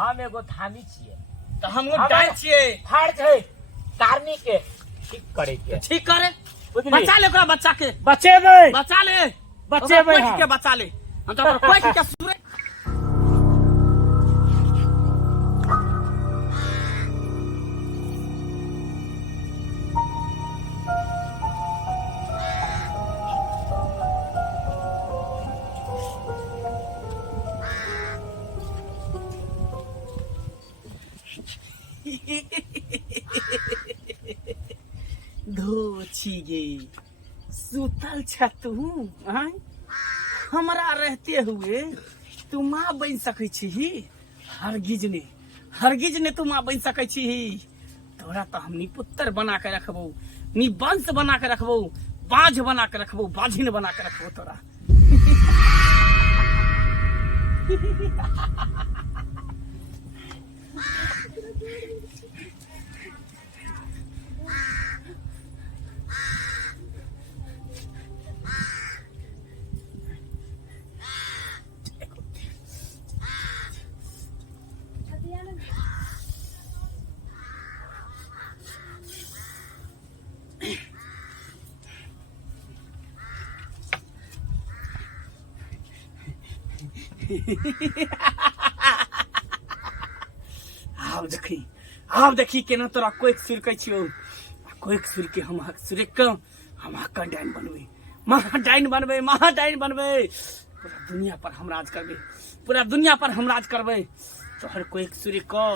हम एगो धामी छिए तो हम डाइन छिए फर्ज है कारनी के ठीक करे के ठीक करे बुझली बचा ले ओकरा बच्चा के बचेबै बचा ले बचेबै कोई के बचा ले हम तो कोई के सुरे धोछिए सुतल छतू हमारा रहते हुए तू माँ बन सकै छी हरगिज ने तू माँ बन सकै छी तोरा तो हम निपुत्र बना के रखबो निवंश बना के रखबो बाझ बना के रखबो बाझिन बना के रखबो तोरा आब देखी केना तोरा कोई सुरकै छियो कोई सुर के हम सुरक हम डाइन बनबै महाडाइन बनबै पूरा दुनिया पर हम राज करबै तोहर कोई सुर को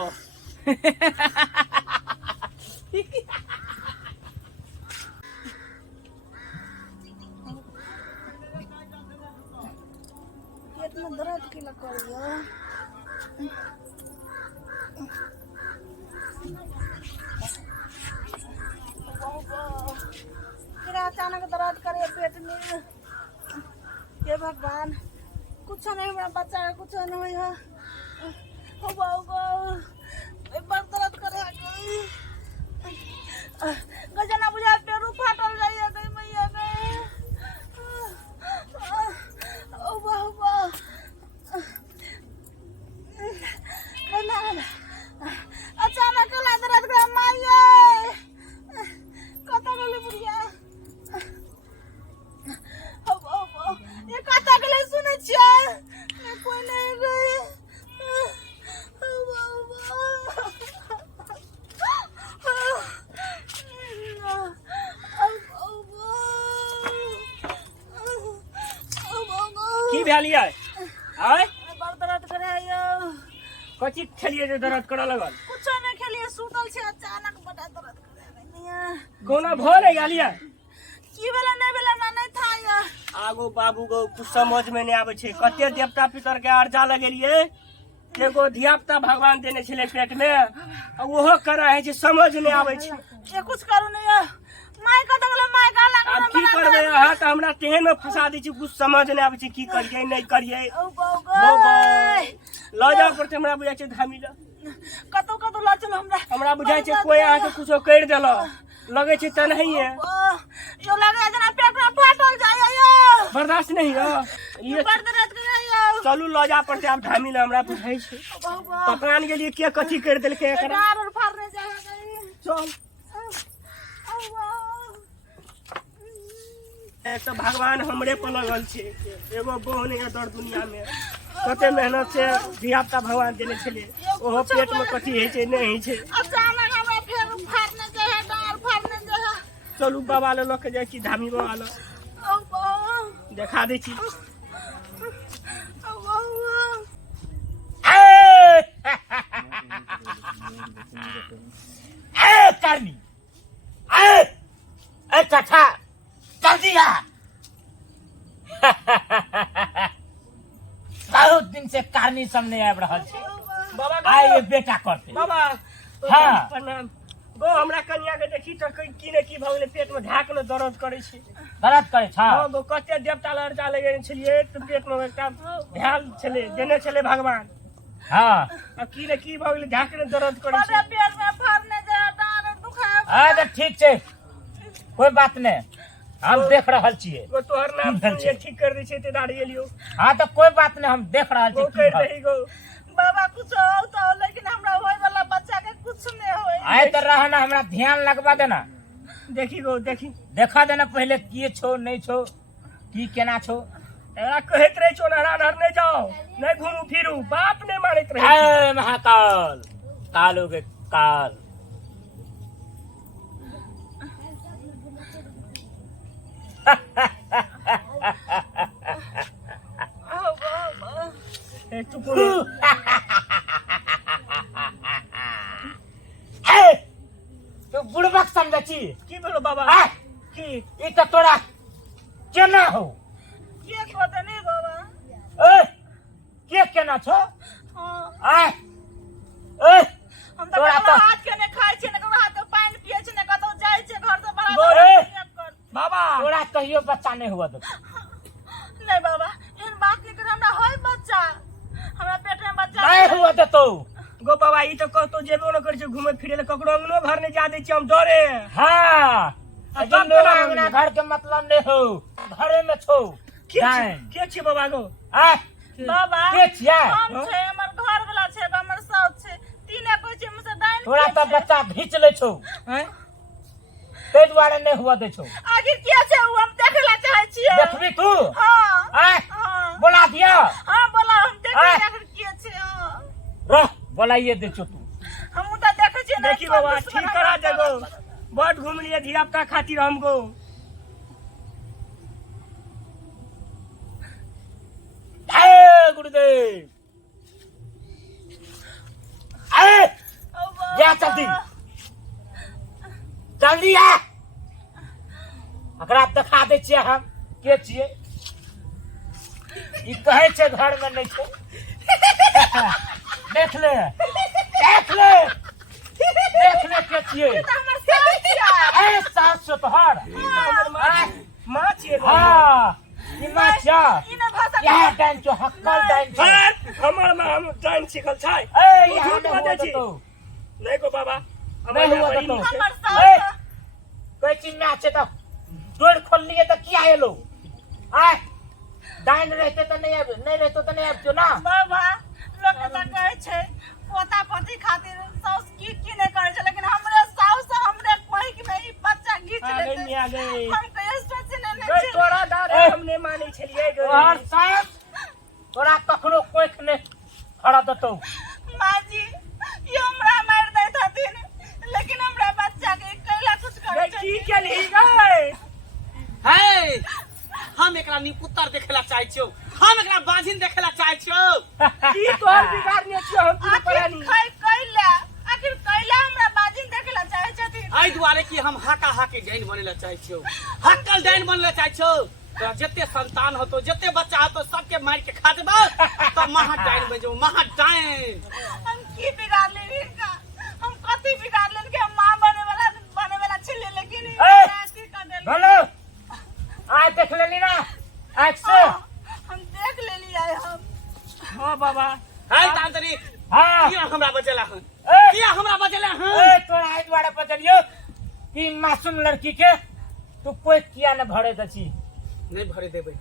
दर्द के लगा अचानक दर्द करे पेट में ये भगवान कुछ नहीं हुआ बच्चा कुछ नहीं है बहुत दर्द करे गजना बुझा पेरू फाटल जाइए गई मैया अचानक दर्द करे माइया कत गली बुढ़िया ये कत गले सुने छिए कोई नहीं गई की भेलिए आय बहुत दर्द करे यो कथी खेलिए जे दर्द करे लगल कुछ नहीं खेलिए सुतल छे अचानक बड़ा दर्द करे मिया कोना भोरे गेलिए की भेला नहीं था या आगो बाबू गो कुछ समझ में नहीं आवे छे कते देवता पितर के अर्जा लगेलिए एगो धियापुता भगवान देने छले पेट में आ ओहो करा है जे समझ नहीं आवे छे ये कुछ करू नहीं माय का दगले माय गाला अब की करबे हां त हमरा तेहन में फंसा दी छी कुछ समझ नहीं आवे छी की करिए नहीं करिए ओ गो लजा पर हमरा बुझाय छे धामी ल कतो लचन हमरा बुझाय छे कोई आ के कुछो कर देला लगे छे त नहीं है यो लगे जना पेट में फाटल जाय यो बर्दाश्त नहीं है ये दर्द करे यो चलू लजा पर से आप धामी ल हमरा बुझाय छे पकड़ान के लिए के कथी कर देलके एकरा डार और फाड़ने जाय चल तो भगवान हमरे पर लगल छे एगो बहन है दर दुनिया में कते मेहनत से धियापुता भगवान देने छले ओहो पेट में कथी है छे नहीं है अचानक हमरा फेर फाड़ने जाय डार फाड़ने जाय चलू बाबा ले लोग जाय छी धामी बाबा ले देखा दे छी कारनी ए चाचा जल्दी आ बहुत दिन से कारनी सब नहीं आब रहल छे बाबा आए ये बेटा करते बाबा हाँ। प्रणाम गो हमरा कन्या के देखी त की ने की भगले पेट में ढाकल दर्द करे छी दर्द करे छा हां गो कते देवता लड़जा लगे छलिए त पेट में एकटा भैल छले देने छले भगवान हां अब की ने की भगले ढाकल दर्द करे छी पेट में फाड़ने जाय डार दुखाय आ तो ठीक छे कोई बात नहीं हम देख रहल छिए गो तोहर नाम सुनिए ठीक कर दै छै ते दाढ़ी एलियो हां तो कोई बात नहीं हम देख रहल गो छी कर दही गो बाबा कुछ हो तो लेकिन हमरा होय वाला बच्चा के कुछ नहीं होय। आए तो रहना हमरा ध्यान लगवा देना, देखी गो देखी देखा देना पहले किए छो नहीं छो की केना छो। एकरा कहत रहे छो नहरा नहर नहीं जाओ, नहीं घूमू फिरू, बाप ने मारत रहे। ए महाकाल, काल हो गए काल। तू बोलो तू बुड़बक समझ छी की बोलो बाबा आ? की ई तो तोरा केना हो? ये कहते नहीं बाबा। ए के केना छो? हां आ ए हम तो तोरा तो हाथ के ने खाइ छै ने ककरो हाथ में पानी पिए छै ने कतौ जाय छै घर से बाहर बोले। बाबा तोरा कहियो बच्चा नहीं हुआ तो नहीं बाबा इन बात नहीं कर हमरा होय बच्चा, हमरा पेट में बच्चा नहीं हुआ तो गो बाबा ई तो कहतो जेबो न कर छै घूमे फिरे ले, ककरो अंगनो घर नहीं जा दे छी हम डरे। हाँ तब अजन तोरा अंगना घर के मतलब नहीं हो, घरे में छो। के छी बाबा गो? आ बाबा के छिया? हम छै हमर घर वाला छै हमर साउथ छै तीने कोइ छै मुसे डाइन तोरा तो बच्चा घींच ले छो, हैं ते द्वारे नहीं हुआ दे छो। आखिर किया छै उ हम देखला चाहै छियै। देखबी तू? हां आ हां बोला दिया हां बोला हम देखला आय। आखिर किया छै। हां रह बोलाइए दे छो तू। हम त देखै छियै ना। देखी बाबा ठीक करा देगो, बहुत घूम लिए धियापुता खातिर हमको। जय गुरुदेव। अरे या जल्दी जल्दी आ, अकरा देखा दे छियै हम के छियै। ई कहे छै घर में नहीं छै। देख ले देख ले देख ले के छियै। हमर साउथ छियै। ए सास से तोहर माँ छिए हाँ ई माँ छिया। ई ने भाषा यहाँ डाइन छो, हक्कल डाइन छो। हमर में हम डाइन सिखल छै। ए यहाँ झूठ नहीं बाजै हुआ छी। तो नहीं गो बाबा नहीं हुआ बड़ी तो नीक छै। हमर ए साउथ कोई चीज में अच्छे तो डोर खोल लिए तो क्या है लो? आए डाइन रहते तो नहीं रहते तो नहीं आबतो ना। बाबा लोग त कहै छै पोता पोती खातिर साउस की नहीं करे छै, लेकिन हमरे साउस हमरे पहिक में ई बच्चा घीच आ गई लेते। मिया गई। हम कहियो सोचने गई नहीं छै। तोरा दादा ए। हम नहीं मानै छलिए गो। तोहर सास तोरा कखनो कोख ने खड़ा देतो। माँ जी ये हमरा मार दे हथिन, लेकिन हमरा बच्चा के कैला कुछ करे गई छै। की केली गई? है हम एकरा निपुत्तर देखेला चाहै छियौ, हम एकरा बाजिन देखेला चाहै छियौ। की तोहर बिगाड़ने छियो हम तू आखिर परानी। कैला हमरा बाजिन देखेला चाहे छथिन। एहि दुआरे कि हम हाका हाकी डाइन बनेला चाहै छियौ, हक्कल डाइन बनेला चाहै छियौ। तोरा जते संतान होतो जते बच्चा होतो सबके मार के खा देबो तो महा डाइन बन जाओ, महा डाइन। हम की बिगाड़ लेली इनका, हम कथी बिगाड़ लेली कि हम मां बने वाला छिले, लेकिन ए। ऐसे कर देली। बोलो आए देख लेली ना आँख से। हम देख लेली आए हम। हां बाबा है तांत्रिक हाँ किया हमरा बचेला हन, ए किया हमरा बचेला हन। ए तोरा आई द्वारे बचलियो कि मासूम लड़की के तू कोई किया न भरे दची। नहीं भरे देबे,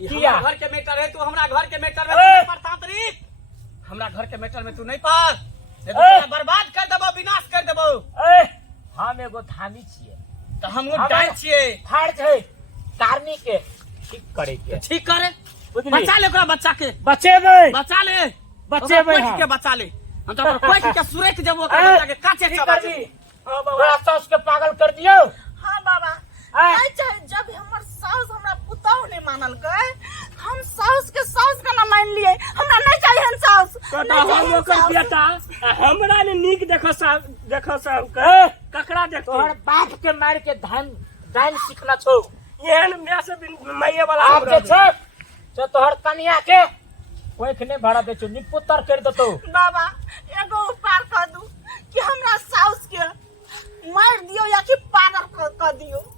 ई किया? हमरा घर के मैटर है, तू हमरा घर के मैटर में ए। तू नहीं पर तांत्रिक, हमरा घर के मैटर में तू नहीं पर, नहीं तो ए। तोरा बर्बाद कर देबो, विनाश कर देबो। ए हम एगो धामी छिए, तो हम हमरा- डाइन छिए, फर्ज है कारनी के ठीक करे के। ठीक करे, बुझली? बचा ले ओकरा बच्चा के, बचेबै बचा ले, बचेबै ओकरा हम। के बचा ले। हम तो कोई के सुरैत जब ओकरा ए, बच्चा के काचे ठीक चबा कर दे। दी। हां बाबा तोरा सास के पागल कर दियो। हाँ बाबा ए। नहीं चाहे जब हमर साउस हमरा पुतौह नहीं मानल गए, हम साउस के साउस का ना मान लिए। हमरा नहीं चाहिए हन साउस, तो नहीं चाहिए हम हन ओकर साउस। बेटा हमरा ने नीक देखो सब ए ककरा देखतो तोहर बाप के मार के डाइन सीखना छो। एहन मैं से मैये वाला आप हमरा जे छो तो तोहर कनिया के कोई ने भरा दे छो, निपुत्तर कर देतो। बाबा एगो उपकार कर दू कि हमरा साउस के मार दियो या कि पागल कर दियो।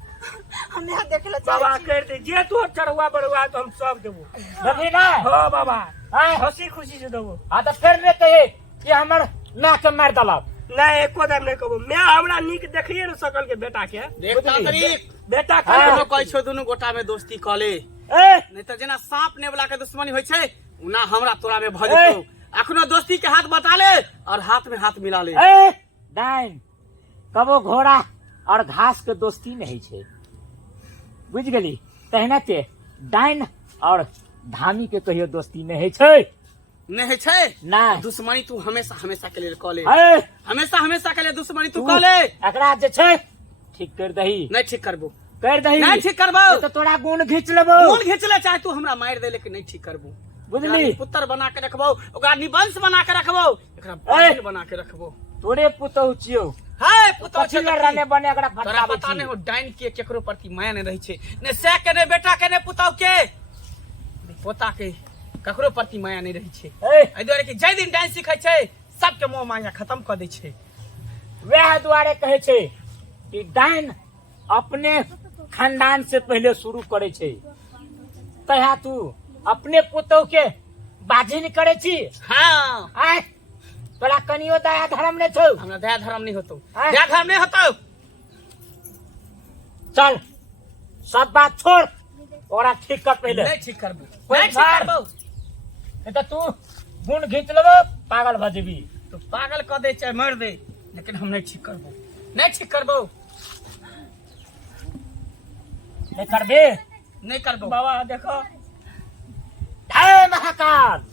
हम यहाँ देखेला बाबा चाहे छी। कर दे जे तू चढ़वा बड़वा तो हम सब देबो। रवि ना हां बाबा आए हंसी खुशी से देबो। आ तो फिर ने कहे कि हमर माँ के मार दलक। नहीं एको दम नहीं कहबो, मैं हमरा नीक देखिए न सकल के बेटा के देख तांत्रिक, बेटा हाँ। के कोनो कहै छौ दुनू गोटा में दोस्ती क ले, ए नहीं तो जेना सांप ने वाला के दुश्मनी होय छै उना हमरा तोरा में भ ए। जेतौ। अखनो दोस्ती के हाथ बटा ले और हाथ में हाथ मिला ले। ए डाइन कबो घोड़ा और घास के दोस्ती नहीं छे, बुझ गेली। तहना के डाइन और धामी के कहियो दोस्ती नहीं छे। नहीं छे नहीं। दुश्मनी तू हमेशा हमेशा के लिए कह ले, ए हमेशा हमेशा के लिए दुश्मनी तू कह ले। एकरा जे छे ठीक कर दही, नहीं ठीक करबो, कर दही। नहीं ठीक करबो तो तोरा गुण खींच लेबो। खून खींच ले, चाहे तू हमरा मार दे लेकिन नहीं ठीक करबो। बुझली। पुत्र बना के रखबो, ओकरा निबंश बना के रखबो, एकरा बाजिल बना के रखबो। तोरे पुतौ छियौ, हाय पुत्र कथी ले रहने बने एकरा तोरा फटकावे पता छी। नहीं हो डाइन के केकरो प्रति माया नहीं रही छे, ने से के ने बेटा के ने पुतौ के ने पोता के ककरो प्रति माया नहीं रही छे। ए एहि दुआरे कि जै दिन डाइन सीखै छे सबके मोह माया खत्म कर दै छे। वह दुआरे कहे छे कि डाइन अपने खानदान से पहले शुरू करे छे। तहा तू अपने पुतौ के बाजिन करे छी। हाँ आय तोरा कनियो दया धर्म ने छौ। हमरा दया धर्म नहीं होतो, हाँ। दया धर्म नहीं होतो। चल सब बात छोड़, ओकरा ठीक कर पहले। नहीं ठीक करबो, कोई नहीं ठीक बार। करबो। नहीं तो तू गुण खींच लेबो, पागल भ जेबी। तो पागल कर दे चाहे मर दे, लेकिन हम नहीं ठीक करबो, नहीं ठीक करबो, नहीं करबे नहीं करबो। बाबा देखो हे महाकाल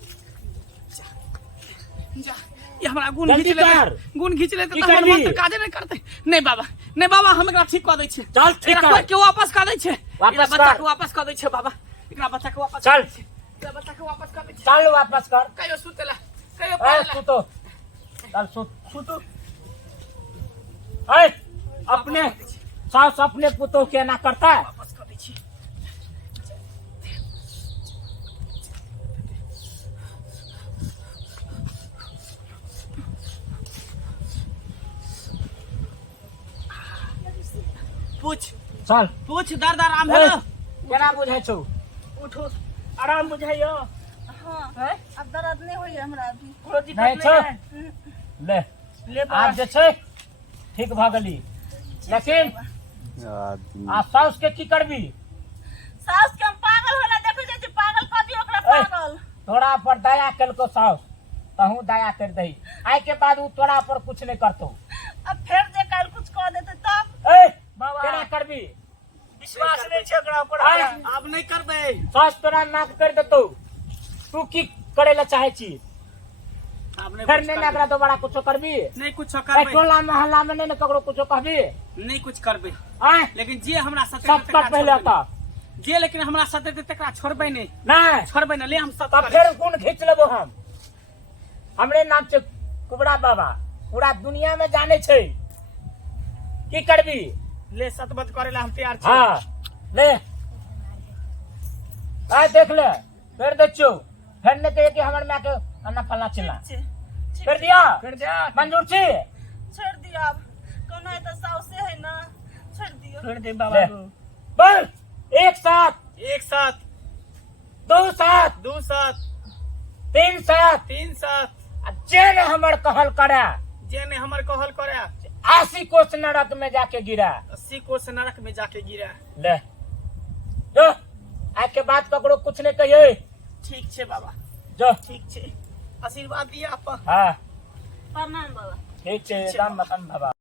जा, ये हमरा गुण जल्दी खींच लेते, कर। गुण खींच लेते की तो हमर करबी? मंत्र काजे नहीं करते। नहीं बाबा, नहीं बाबा, हम एकरा ठीक कर दै छै। चल ठीक एकरा कर। कोई के वापस कर दै छै, वापस एकरा बच्चा कर। के वापस कर दै छै बाबा, एकरा बच्चा के वापस चल। कर दै छै, एकरा बच्चा के वापस कर दै छै। चल वापस कर। कहियो सुतेला, कहियो ए पड़ला। सुतो, चल सुतो। ए अपने सास अपने पुतों के ना करता है। वापस कर दै छी। पूछ चल पूछ, दर्द आराम ए, भेलो? केना बुझै छौ? उठो, आराम बुझाइयो। हाँ अब दर्द नहीं होई हमरा अभी। कोनो दिक्कत नहीं छौ? नहीं है। ले ले आज जे छै ठीक भ गेली, लेकिन आ सास के की करबी? सास के हम पागल होला देखै छै, पागल कर दियो ओकरा ए। पागल। तोरा पर दया केलको सास, तहू दया कर दही। आइ के बाद उ तोरा पर कुछ नहीं करतो। अब फिर जे काल कुछ कह देते तब। ए बाबा। केना करबी? विश्वास नहीं छै ओकरा ऊपर। आय। अब नहीं करबे। सास तोरा नाक कर देतो, तू की करे ला चाहे छी? अब नहीं फिर कुछ नहीं करबे। एकरा दोबारा कुछो करबी? नहीं कुछ ए करबे, टोला मोहल्ला में नहीं न ककरो कुछो कहबी? नहीं कुछ करबे, आय लेकिन जे हमरा सत्य सब कर पहले का जे लेकिन हमरा सत्य दे तकरा छोड़बे नहीं, नहीं छोड़बे नहीं। ले हम सब तब फिर गुण खींच लेबो हम। हमरे नाम से कुबड़ा बाबा पूरा दुनिया में जाने छे। की करबी? ले सतबत करे ला हम तैयार छी। हाँ ले आय देख ले, फिर देखियो फिर नहीं कहे कि हमर माँ के अन्ना फलना चिल्ला कर दिया। कर दे, मंजूर छी? छोड़ दियो अब, कोनो है तो साउसे है ना, छोड़ दियो। छोड़ दे बाबा ले। को। बोल एक साथ, एक साथ, दो साथ, दो साथ, तीन साथ, तीन साथ, जे ने हमर कहल करे जे ने हमर कहल करे 80 कोस नरक में जाके गिरा। 80 कोस नरक में जाके गिरा। ले जो आज के बाद ककरो कुछ नहीं कहिए। ठीक छे बाबा, जो ठीक छे, आशीर्वाद दिया आपा। हाँ प्रणाम बाबा। ठीक है, राम मकान बाबा।